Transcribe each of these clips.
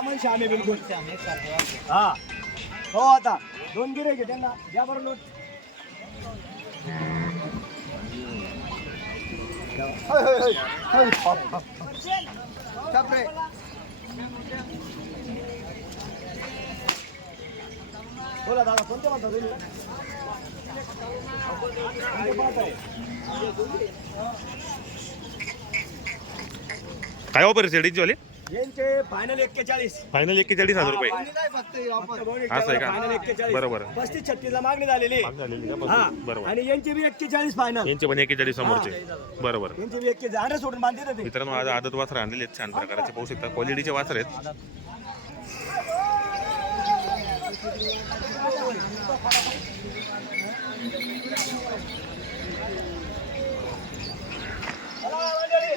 सामान श्याम आहे बिलकुल हा हो आता दोन गिरे घे त्यांना द्या बरं नोट होय, होय, होय. होय, बाप, बाप. छाप रे. बोला दादा कोणते म्हणता तुम्ही कोणते पाहत आहे? काय ऑफर शेडीची वाली यांचे फायनल एक्केचाळीस. फायनल एक्केचाळीस हजार रुपये. असं आहे का? बरोबर. पस्तीस छत्तीस ला मागणी झालेली. मागणी झालेली का? हा. बरोबर. आणि यांची बी एक्केचाळीस फायनल यांचे पण एक्केचाळीस समोरचे. बरोबर. यांची बी एक्केचाळीस. अंडर सोडून बांधते ना ते. मित्रांनो आज आदत वासर आणलेले आहेत. छान प्रकारचे पाहू शकता. क्वालिटीचे वासर आहेत.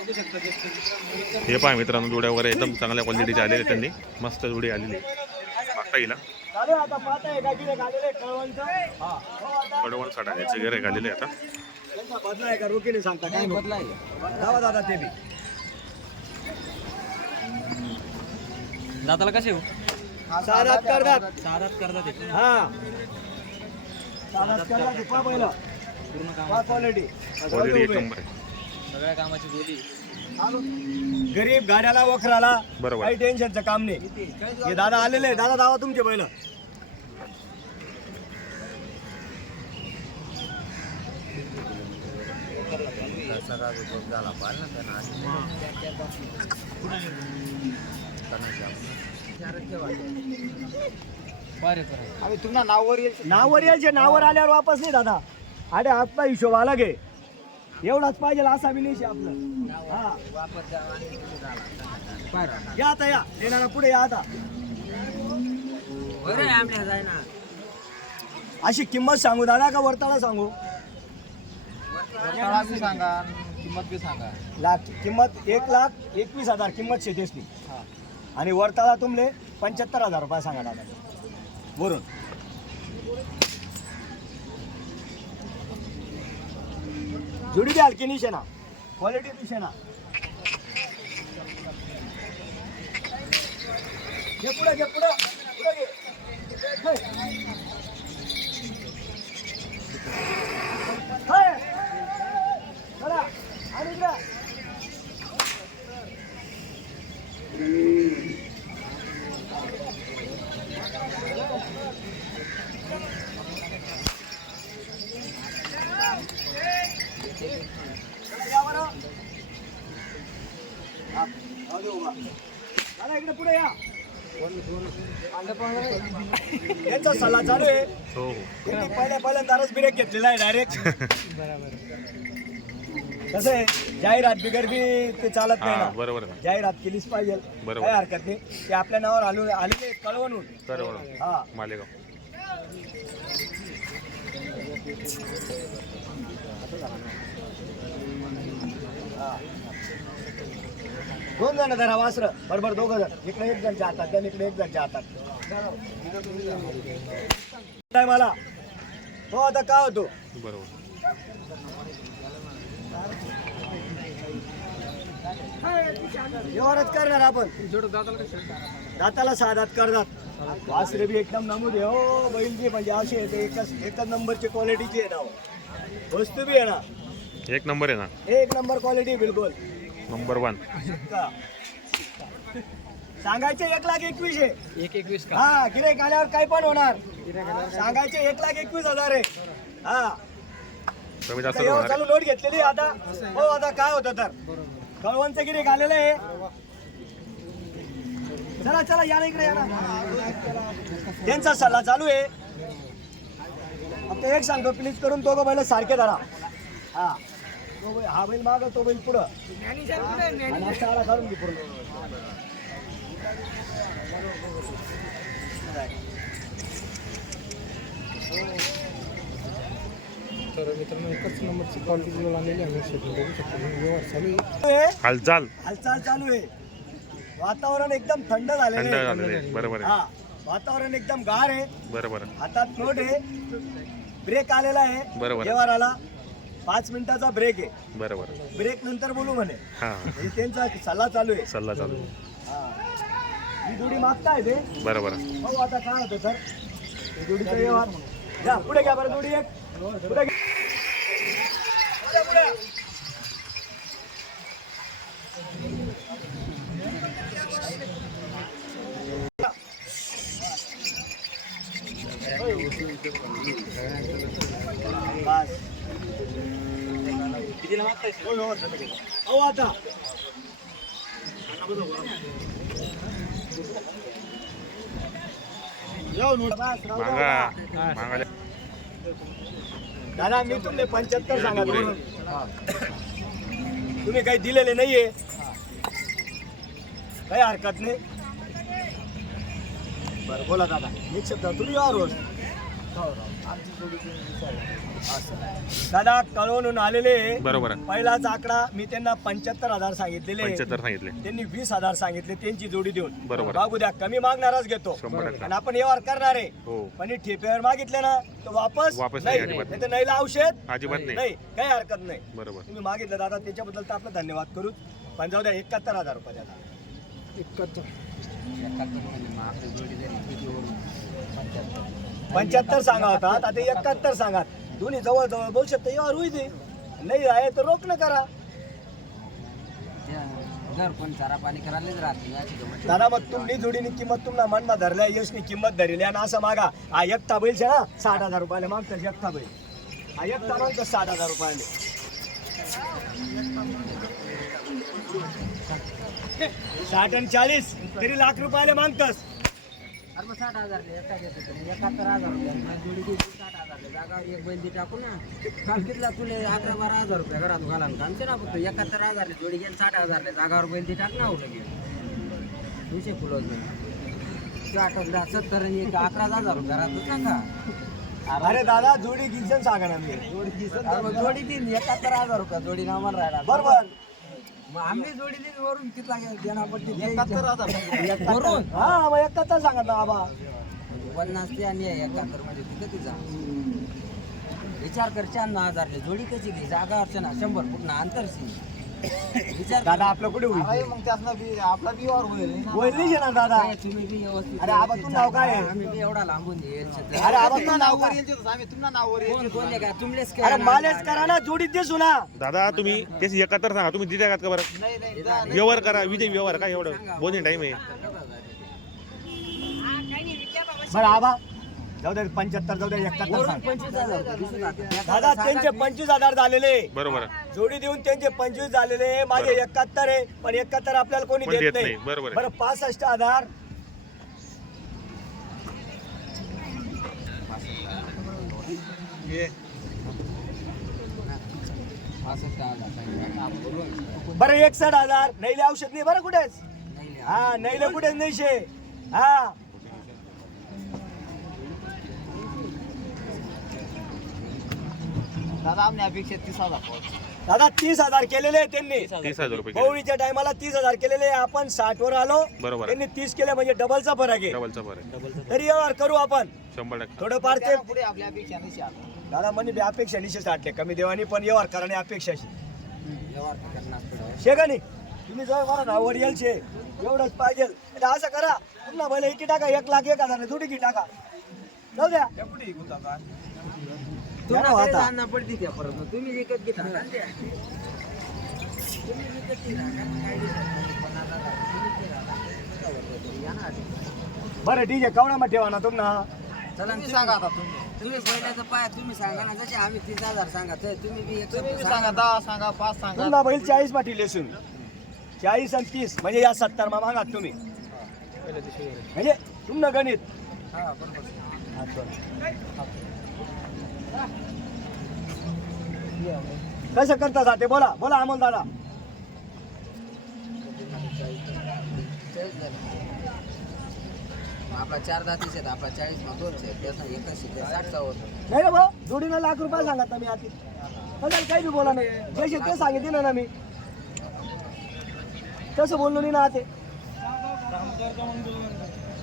हे पहा मित्रांनो जोड्या वगैरे एकदम चांगल्या क्वालिटीचे आलेले आहेत त्यांनी. मस्त जोडी आलेली. मागता येईल हा. हा हो कडवण साठा याचे गिरे आलेले आता त्यांचा बदला आहे का रोकीने सांगता काय बदला आहे जावा दादा ते बी दाताला कसे हो. सारात करतात. हा सारात करतात पहिलं क्वालिटी क्वालिटी एक नंबर आहे. सगळ्या कामाची बोली. गरीब गाड्याला वखराला बरोबर. काही टेन्शनचं काम नाही. हे दादा आलेले आहे. दादा दावा तुमचे पहिलं. नाववर येईल. नाववर यायचे. नाववर आल्यावर वापस नाही दादा. अरे आपला हिशोब आला गे एवढाच पाहिजे असा बी नाही शे आपलं. हा. या आता या. येणार पुढे या आता. बरं आहे आमच्या जाय ना अशी किंमत सांगू दादा का वर्ताला सांगू? बी सांगा किंमत बी सांगा. लाख. किंमत एक लाख एकवीस हजार किंमत शेतीसनी आणि वर्ताला तुमले पंच्याहत्तर हजार रुपये सांगा दादा. वरून. जुडी द्याल की निशे ना क्वालिटी निशे ना घे पुढे घे पुढे पुढे घे हे. हे. चला आणि इकडं. या बरं. हा, जाऊ दे उभा. दादा इकडे पुढे या यांचा सल्ला चालू आहे. हो हो. पहिल्या पहिल्यांदाच ब्रेक घेतलेला आहे डायरेक्ट कसं आहे? जाहिरात बिगर बी ते चालत नाही ना. बरोबर जाहिरात केलीच पाहिजे. बरोबर. काही हरकत नाही. ते आपल्या नावावर आलो आलेले कळवणून बरोबर. हा. मालेगाव. दोन जण धरा वासर. बरोबर दोघं जण. इकडे एक जणच्या हातात त्या इकडे एक हातात नाही मला? हो आता काय होतो बरोबर व्यवहारच करणार आपण. दाताला साधात करतात वासरे बी एकदम नमूद आहे. हो बैल बी म्हणजे असे आहे ते एकच एकच नंबरची क्वालिटीची आहे ना हो. वस्तू बी आहे ना. एक नंबर आहे ना. एक नंबर क्वालिटी बिलकुल. Number one? सांगायचे एक लाख एकवीस आहे. एक एकवीस का? हा गिरेक आल्यावर काय पण होणार. सांगायचे एक लाख एकवीस हजार आहे. हा. आता चालू नोट घेतलेली आता. हो आता काय होतं तर? कळवणचं गिरेक आलेलं आहे. चला चला या ना इकडे या ना. त्यांचा सल्ला चालू आहे. फक्त एक सांगतो प्लीज करून तो बैल सारखे धरा. हा. तो बैल हा बैल माग तो बैल पुढं. आणि आळा काढून घे पूर्ण. तर मित्रांनो एकच नंबरची क्वालिटी आलेली आहे. शेती बघू शकतो. व्यवहार चालू आहे. हालचाल. हालचाल चालू आहे. वातावरण एकदम थंड झालेलं थंड आहे. झालेले आहे. बरोबर आहे. हा वातावरण एकदम गार आहे. बरोबर आहे. हातात नोट आहे. ब्रेक आलेला आहे. बरोबर आहे. व्यवहाराला पाच मिनिटाचा ब्रेक आहे बरोबर. ब्रेक नंतर बोलू म्हणे हा हे त्यांचा सल्ला चालू आहे सल्ला चालू आहे. हा. ही जोडी मागताय ते बरोबर हो आता काय होतं सर ही जोडीचा व्यवहार जा पुढे घ्या बरं जोडी एक पुढे घ्या. पुढे, पुढे. बस. कितीला मागताय हो आता. दादा मी तुमले पंच्याहत्तर सांगा तुम्ही तुम्ही काही दिलेले नाहीये. काही हरकत नाही. बरं बोला दादा. एक शब्द रोज दादा कळवून आलेले बरोबर पहिलाच आकडा मी त्यांना पंच्याहत्तर हजार सांगितलेले. पंच्याहत्तर सांगितले. त्यांनी वीस हजार सांगितले त्यांची जोडी देऊन. बरोबर. मागू द्या कमी मागणारच घेतो. शंभर टक्के. आणि आपण व्यवहार करणार आहे. हो. पण हे ठेप्यावर मागितले ना तर वापस वापस नाही. नाही, अजिबात नाही तर नाहीला औषध. अजिबात नाही. नाही काही हरकत नाही. बरोबर. तुम्ही मागितलं दादा त्याच्याबद्दल तर आपलं धन्यवाद करू पण जाऊ द्या एकाहत्तर हजार रुपये द्या एकाहत्तर. पंच्याहत्तर सांगा होता आता एकाहत्तर सांगा. दोन्ही जवळ जवळ बोलू शकता यावर होई दे. नाही आहे तर रोखणं करा. दादा मग तुम्ही जोडीने किंमत तुम्हाला मनमा धरल्या यशनी किंमत धरली आणि असं मागा. हा एकटा बैल छे ना साठ हजार रुपयाला मागतात एकटा बैल. हा एकटा मागतात साठ हजार रुपयाले. साठ आणि चाळीस तरी लाख रुपयाला मागतस. अरे मग साठ हजार एका घेतो तुम्ही एकाहत्तर हजार रुपये जोडी घेतली साठ हजार. जागावर एक बैल टाकू ना काल कितला तुले अकरा बारा हजार रुपये घरात घाला ना कामचे ना फक्त एकाहत्तर हजार जोडी घेऊन साठ हजार. जागावर बैल टाक ना उलट घे विषय फुलं हजार सत्तर आणि एक अकरा हजार रुपये घरातच सांगा अरे दादा जोडी गिसन सांगा ना मी जोडी मग जोडी दिन एकाहत्तर हजार रुपये जोडी नावाला राहिला बरोबर मग आम्ही जोडी दिन वरून एकाहत्तर हजार वरून हा मग एकाहत्तर बाबा. पन्नास ते आणि एकाहत्तर म्हणजे ती किती जा. विचार कर शहाण्णव हजार जोडी कशी घे? जागा ना शंभर फूट ना अंतर सी विचार दादा आपलं कुठे होईल? मग त्यातनं बी आपला बी वर होईल होईल नाही ना दादा. तुम्ही बी व्यवस्थित अरे आबा, तू नाव काय? आहे? आम्ही बी एवढा लांबून येईल अरे आबा तू नाव काय? कोण कोण आहे का? तुमलेच अरे मालेच करा ना जोडीत दे सुना. दादा तुम्ही त्याची एकाहत्तर सांगा तुम्ही दिल्या का बरं? व्यवहार करा विजय व्यवहार काय एवढं? बोनी टाईम आहे. बरं आबा. जाऊ दे पंच्याहत्तर जाऊ दे एकाहत्तर. दादा त्यांचे पंचवीस हजार झालेले बरोबर. जोडी देऊन त्यांचे पंचवीस झालेले माझे एकाहत्तर आहे पण एकाहत्तर आपल्याला कोणी कोणी देत देत नाही नाही, बरोबर आहे. बरं पासष्ट हजार. बरं एकसठ हजार नैले औषध नाही बरं कुठेच. हा नैले कुठेच नाही शे हा दादा आमने अपेक्षा तीस हजार दादा तीस हजार केलेले आहे त्यांनी. तीस हजार. रुपये केले. टायमाला तीस हजार केलेले आहे. आपण साठ वर आलो. बरोबर आहे. त्यांनी तीस केले म्हणजे डबलचा फरक आहे. डबलचा बरं तरी व्यवहार करू आपण. शंभर टक्के. थोडंफार ते पुढे आपल्या अपेक्षा आता दादा म्हणे बी अपेक्षा निशे साठले. कमी देवानी पण व्यवहार करणे अपेक्षाशी. पुढं. शे का नाही? तुम्ही जवळ मला ना शे. एवढंच पाहिजे. आता असं करा. पुन्हा भले इकी टाका. एक लाख एक हजार जोडी की टाका. जाऊ द्या. द्या ना तुम्हाला आता. आणणं पडते त्या परत तुम्ही विकत घेता त्या? तुम्ही विकत? काय. बरं ठीक आहे. कवडा मग ठेवा ना तुम्हाला चला तुम्ही सांगा आता तुम्ही. तुम्ही बैलाचं पाय तुम्ही सांगा ना. जसे आम्ही तीस हजार सांगा तर तुम्ही बी एक शब्द सांगा दहा सांगा पाच सांगा. पुन्हा बैल चाळीस पाठी लेसून चाळीस आणि तीस म्हणजे या सत्तर मा मागा तुम्ही. म्हणजे तुमनं गणित. हा बरोबर. कसं करता जाते बोला बोला अमोल दादा. आपला चार आहेत आपला चाळीस मा दोनशे आहेत. त्याचं एकच शिकले साठचा होतो. नाही रे भाऊ जोडीनं लाख रुपये सांगा तुम्ही आधी. बघा काही बी बोला नाही. जसे ते सांगितले ना मी. तसं बोललो नाही ना ते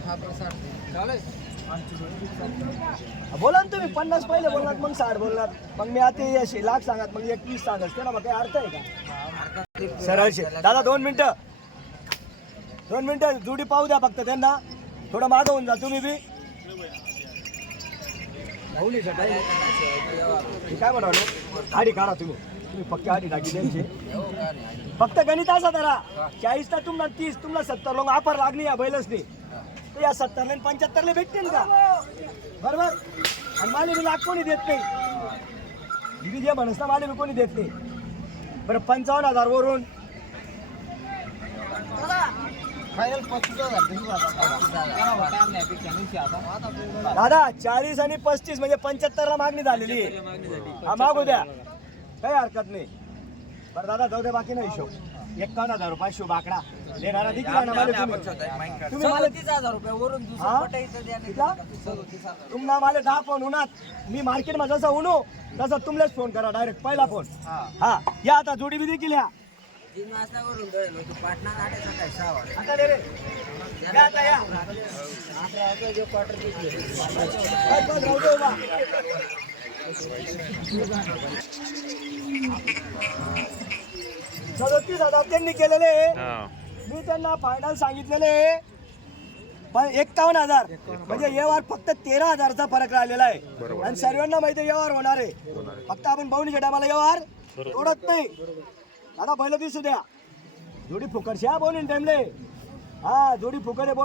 हा पण साठ चालेल. बोला ना तुम्ही पन्नास पहिले बोललात मग साठ बोललात मग मी आता असे लाख सांगत मग एकवीस सांगत. ते ना मग काही अर्थ आहे का? सरळ दादा दोन मिनटं. दोन मिनटं जुडी पाहू द्या फक्त त्यांना. थोडं मागं होऊन जा तुम्ही बी. भाऊली सकाळी काय म्हणालो? आडी काढा तुम्ही. तुम्ही फक्त आडी टाकी त्यांची. फक्त गणित असा चाळीस चाळीसला तुम्हाला तीस तुम्हाला सत्तर लोक आपर लागली या बैलच नाही या सत्तरला आणि पंच्याहत्तरला भेटतील का? बरोबर? आणि माले मी लाख कोणी देत नाही. दिदी जे म्हणस ना माले मी कोणी देत नाही. बरं पंचावन्न हजार वरून. दादा चाळीस आणि पस्तीस म्हणजे पंच्याहत्तर ला मागणी झालेली आहे. हा मागू द्या. काही हरकत नाही. बरं दादा जाऊ दे बाकी नाही हिशोब. एकावन्न हजार रुपये शिव बाकडा देणारा देखील आहे ना मला तुम्ही? तुम्ही मला सदोतीस हजार रुपये वरून हा? दुसरं पटायचं द्या नाही. कितला? सदोतीस हजार. तुम्हाला मला दहा फोन होणार मी मार्केटमध्ये जसं उनो तसं तुमलेच फोन करा डायरेक्ट पहिला फोन हा. या आता जोडी बी देखील या. तीन वाजता वरून दळेल होतो. पाटणा आठे सकाळी सहा वाजता. आता दे रे. या आता या. अकरा वाजता जो क्वार्टर घेतले काय पण राहू दे उभा. सदतीस हजार त्यांनी केलेले. हा. मी त्यांना फायनल सांगितलेले पण एक्कावन्न हजार. म्हणजे व्यवहार फक्त तेरा हजारचा फरक राहिलेला आहे. आणि सर्वांना माहिती आहे व्यवहार होणार आहे. फक्त आपण बहुणीच्या टायमाला व्यवहार तोडत नाही. दादा पहिलं दिसू द्या. जोडी फुकटशी हा बोलीन टाइमले हा जोडी फुकट